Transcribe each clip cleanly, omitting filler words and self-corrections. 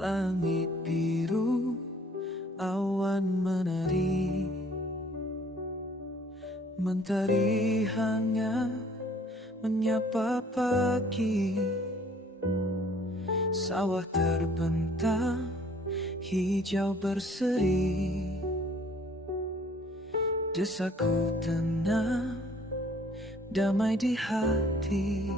Langit biru, awan menari, mentari hangat menyapa pagi. Sawah terbentang, hijau berseri, desaku tenang, damai di hati.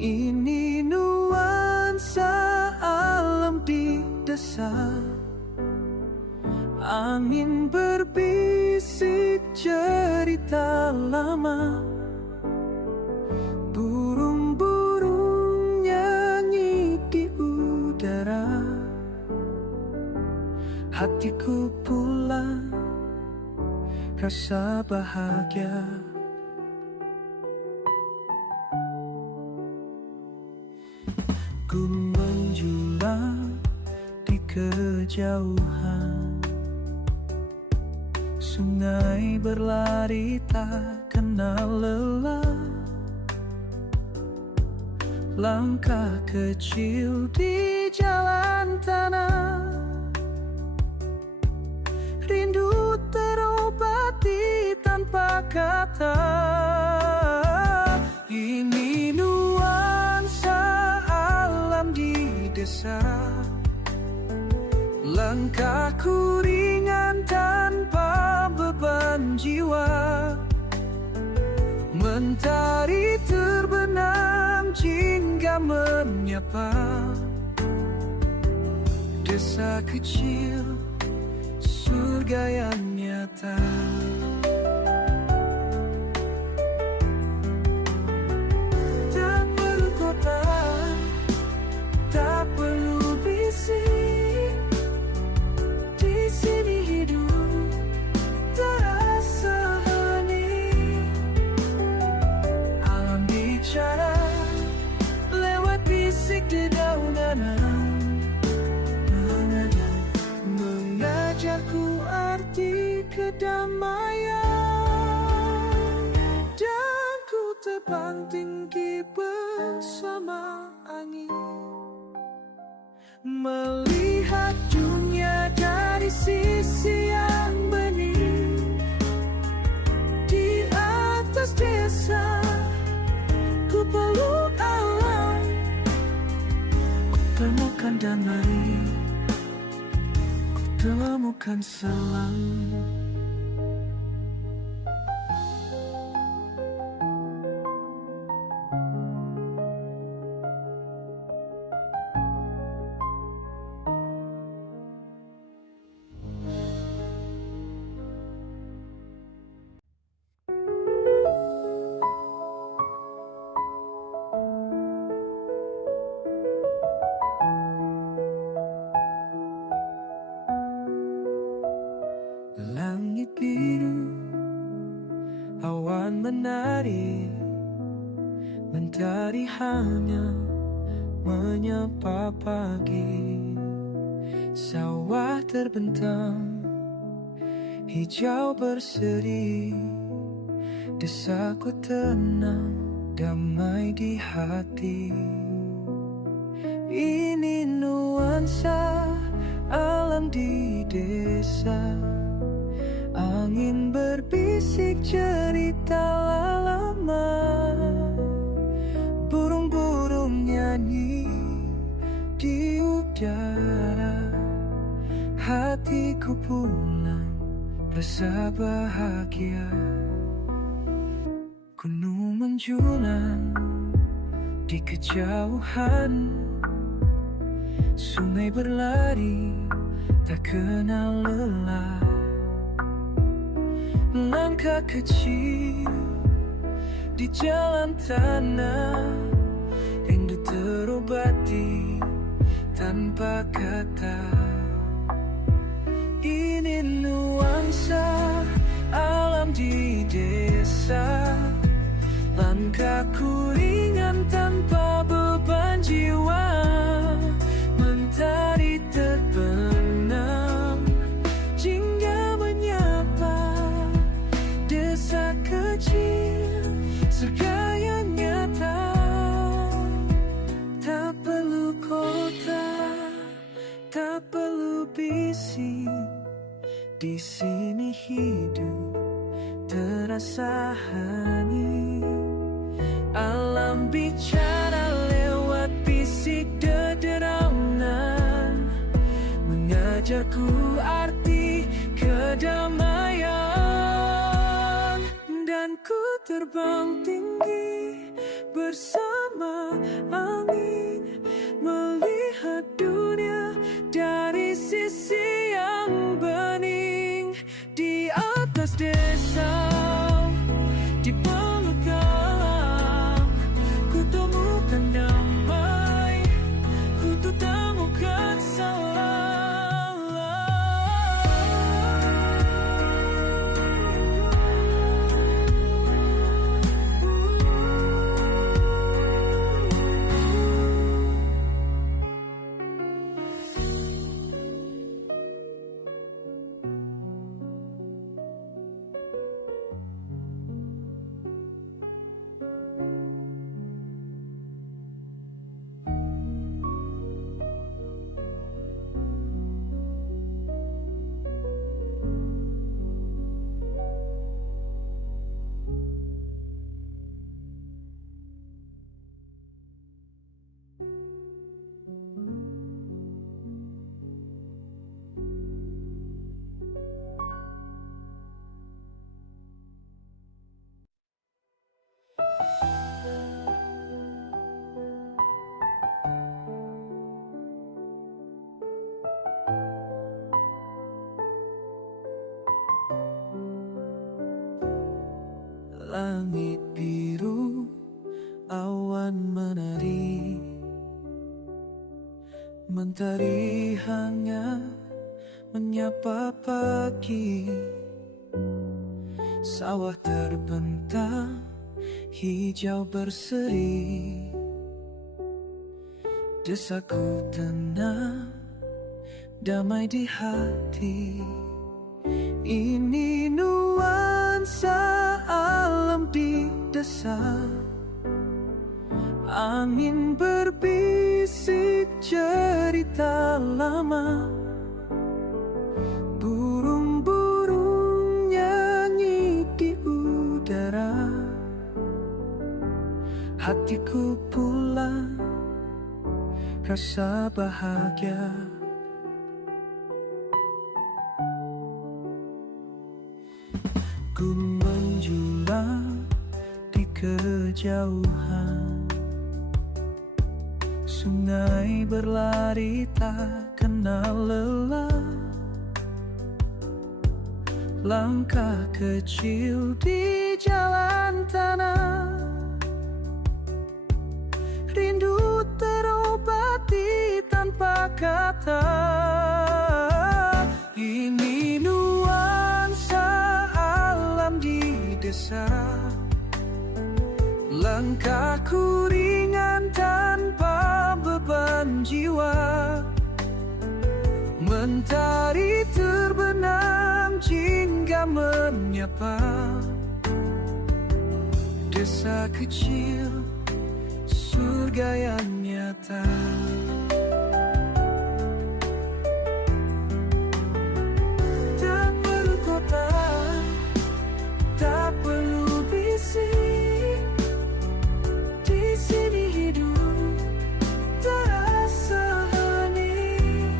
Ini nuansa alam di desa, angin berbisik cerita lama, burung-burung nyanyi di udara. Hatiku pulang, rasa bahagia. Ku menjulang di kejauhan, sungai berlari tak kenal lelah. Langkah kecil di jalan tanah, rindu terobati tanpa kata. Ini nuansa alam di desa, langkahku ringan tanpa beban jiwa. Mentari terbenam jingga menyapa, desa kecil surga yang nyata. Tak perlu kota, tak perlu bisik, di sini hidup terasa hening. Alam bicara lewat bisik dedaunan, mengajarku arti kedamaian, dan ku terbang tinggi bersama angin, melihat dunia dari sisi yang bening. Di atas desa ku peluk alam, ku temukan damai, temukan selang. Langit biru, awan menari, mentari hanya menyapa pagi. Sawah terbentang, hijau berseri, desaku tenang, damai di hati. Ini nuansa alam di desa, angin berbisik cerita lama, burung-burung nyanyi di udara. Hatiku pulang, rasa bahagia. Gunung menjulang di kejauhan, sungai berlari tak kenal lelah. Langkah kecil di jalan tanah, rindu terobati tanpa kata. Ini nuansa alam di desa, langkahku ringan tanpa beban jiwa. Mentari terbenam jingga menyapa, desa kecil surga yang nyata. Tak perlu kota, tak perlu bisik, di sini hidup terasa hening. Alam bicara lewat bisik dederaunan, mengajarku arti kedamaian. Dan ku terbang tinggi bersama angin, melihat dunia dari sisi yang bening. Di atas desa, di peluk alam, ku temukan damai, ku temukan salam. Langit biru, awan menari, mentari hangat menyapa pagi. Sawah terbentang, hijau berseri, desaku tenang, damai di hati. Ini nuansa alam di desa, angin berbisik cerita lama, burung-burung nyanyi di udara. Hatiku pulang rasa bahagia. Gunung menjulang di kejauhan, sungai berlari tak kenal lelah. Langkah kecil di jalan tanah, rindu terobati tanpa kata. Ini nuansa alam di desa, langkahku ringan tanpa beban jiwa. Mentari terbenam jingga menyapa, desa kecil surga yang nyata. Tak perlu kota, tak perlu bisik, di sini hidup terasa hening.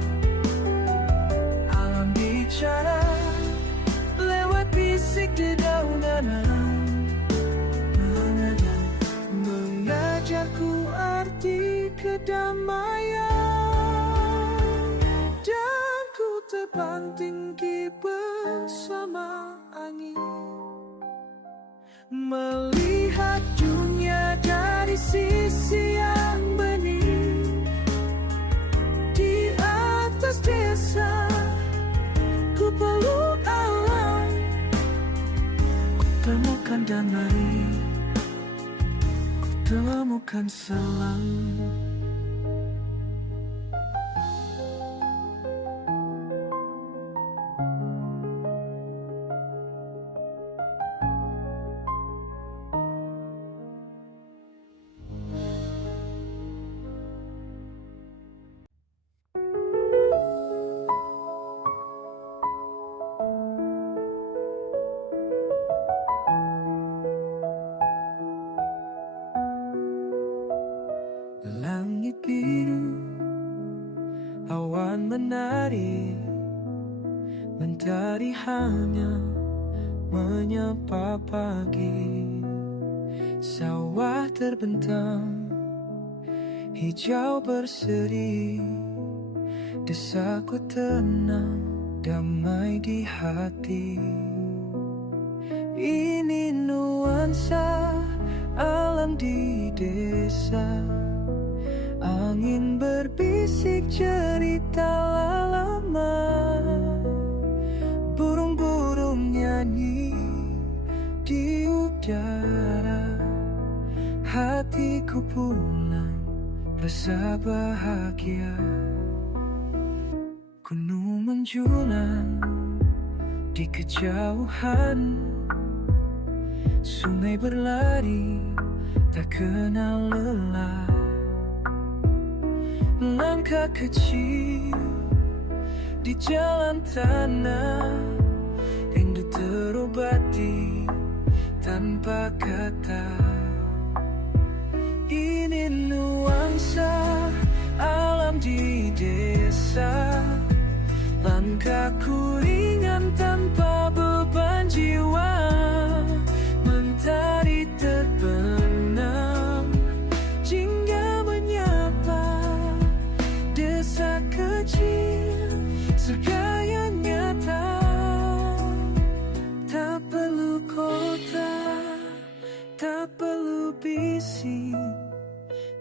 Alam bicara lewat bisik dedaunan, mengajarku arti kedamaian. Dan ku terbang tinggi bersama angin, melihat dunia dari sisi yang bening. Di atas desa, ku peluk alam, ku temukan damai, temukan salam. Awan menari, mentari hanya menyapa pagi. Sawah terbentang, hijau berseri, desaku tenang, damai di hati. Ini nuansa alam di desa. Angin berbisik cerita lama, burung-burung nyanyi di udara. Hatiku pulang rasa bahagia. Gunung menjulang di kejauhan, sungai berlari tak kenal lelah. Langkah kecil di jalan tanah, rindu terobati tanpa kata. Ini nuansa alam di desa. Langkahku ringan tanpa beban jiwa. Mentari terbenam, jingga menyapa desa kecil sekaya nyata. Tak perlu kota, tak perlu bising,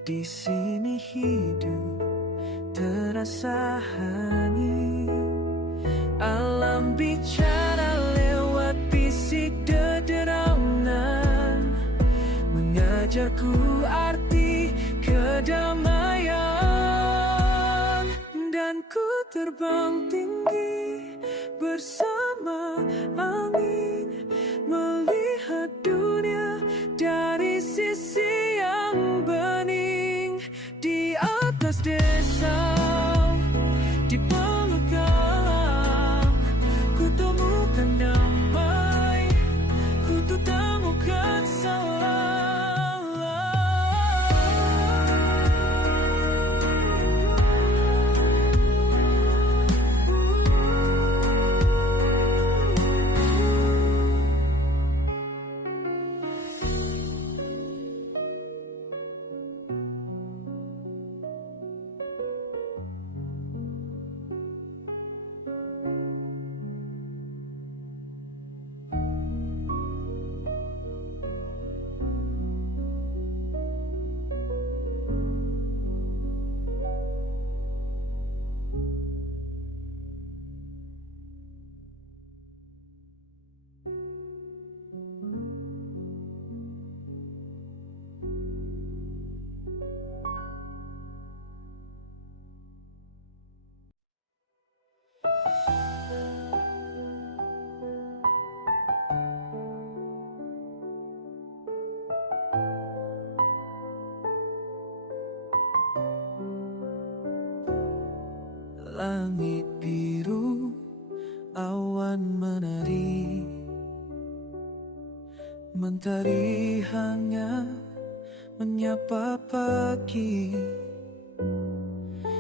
di sini hidup terasa hening. Alam bicara lewat bisik dedaunan, mengajarku arti kedamaian. Dan ku terbang tinggi bersama angin, melihat dunia dari sisi yang bening. Di atas desa, di peluk alam, ku temukan damai, ku temukan salam. Langit biru, awan menari, mentari hangat menyapa pagi.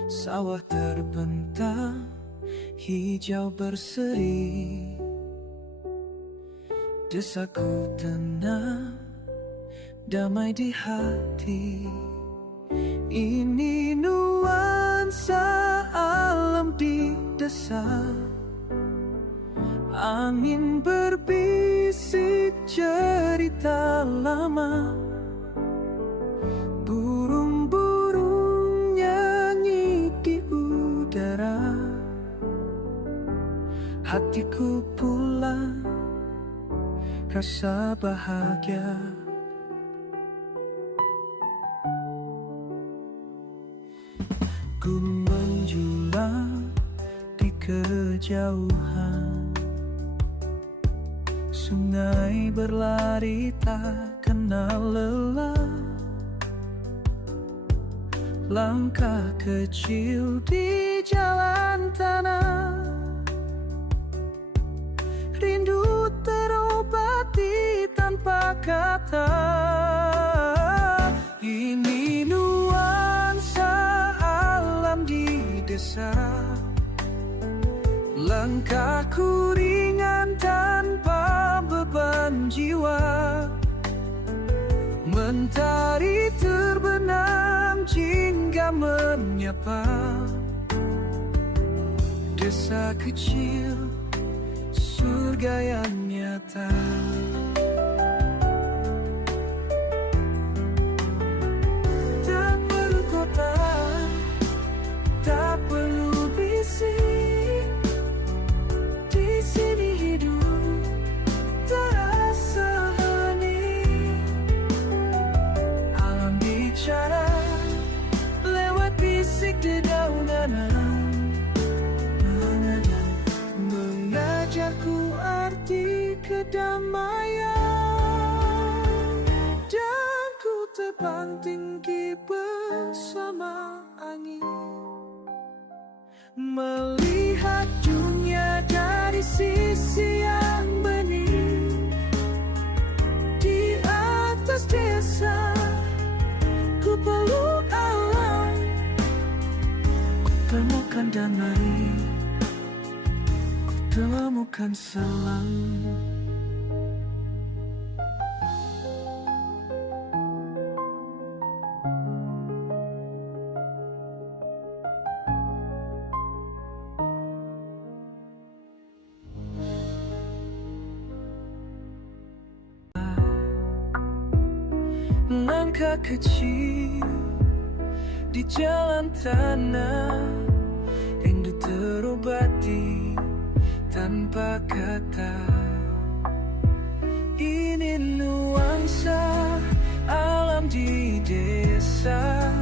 Sawah terbentang, hijau berseri, desaku tenang, damai di hati. Ini nuansa alam di desa. Angin berbisik cerita lama, burung-burung nyanyi di udara. Hatiku pulang rasa bahagia. Ku menjulang di kejauhan, sungai berlari tak kenal lelah. Langkah kecil di jalan tanah, rindu terobati tanpa kata. Ini nuansa alam di desa. Langkahku ringan tanpa beban jiwa. Mentari terbenam jingga menyapa desa kecil, surga yang nyata. Tak perlu kota, tak perlu bisik, di sini hidup terasa hening. Alam bicara lewat bisik dedaunan, mengajarku arti kedamaian. Dan ku terbang tinggi bersama angin, melihat dunia dari sisi yang bening. Di atas desa ku peluk alam, ku temukan damai, ku temukan selang. Langkah kecil di jalan tanah, rindu terobati tanpa kata. Ini nuansa alam di desa.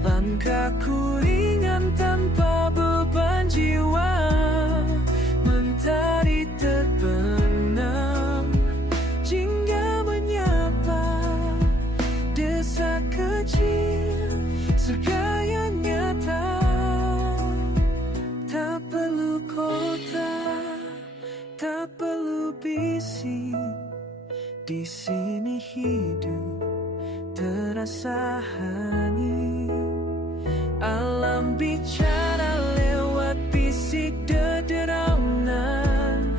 Langkahku ringan tanpa beban jiwa. Mentari terbenam jingga menyapa desa kecil, surga yang nyata. Tak perlu kota, tak perlu bisik, di sini hidup terasa hening. Alam bicara lewat bisik dedaunan,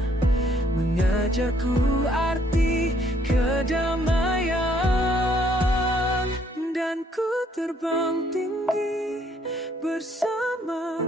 mengajarku arti kedamaian. Dan ku terbang tinggi bersama